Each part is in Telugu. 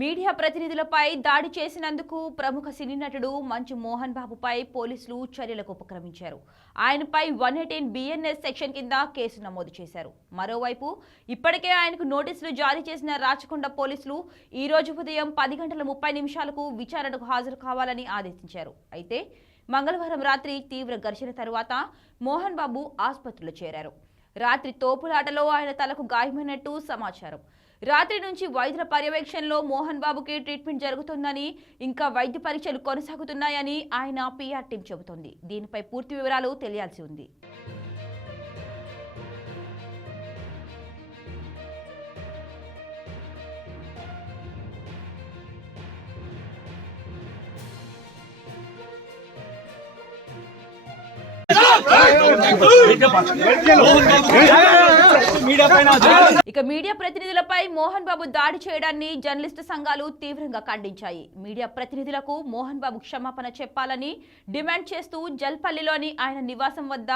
మీడియా ప్రతినిధులపై దాడి చేసినందుకు ప్రముఖ సినీ నటుడు మంచు మోహన్ బాబుపై పోలీసులు చర్యలకు ఉపక్రమించారు. ఆయనపై 118 BNS సెక్షన్ కింద కేసు నమోదు చేశారు. మరోవైపు ఇప్పటికే ఆయనకు నోటీసులు జారీ చేసిన రాచకొండ పోలీసులు ఈ రోజు ఉదయం 10:30 విచారణకు హాజరు కావాలని ఆదేశించారు. అయితే మంగళవారం రాత్రి తీవ్ర ఘర్షణ తర్వాత మోహన్ బాబు ఆసుపత్రిలో చేరారు. రాత్రి తోపులాటలో ఆయన తలకు గాయమైనట్టు సమాచారం. రాత్రి నుంచి వైద్యుల పర్యవేక్షణలో మోహన్ బాబుకి ట్రీట్మెంట్ జరుగుతుందని, ఇంకా వైద్య పరీక్షలు కొనసాగుతున్నాయని ఆయన పీఆర్ టీం చెబుతోంది. దీనిపై పూర్తి వివరాలు తెలియాల్సి ఉంది. ఇక మీడియా ప్రతినిధులపై మోహన్ బాబు దాడి చేయడాన్ని జర్నలిస్టు సంఘాలు తీవ్రంగా ఖండించాయి. మీడియా ప్రతినిధులకు మోహన్ బాబు క్షమాపణ చెప్పాలని డిమాండ్ చేస్తూ జల్పల్లిలోని ఆయన నివాసం వద్ద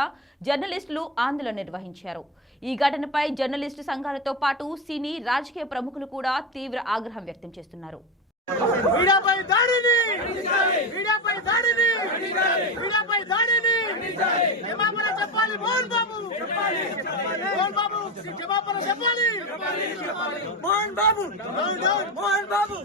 జర్నలిస్టులు ఆందోళన నిర్వహించారు. ఈ ఘటనపై జర్నలిస్టు సంఘాలతో పాటు సినీ రాజకీయ ప్రముఖులు కూడా తీవ్ర ఆగ్రహం వ్యక్తం చేస్తున్నారు. మోహన్ బాబు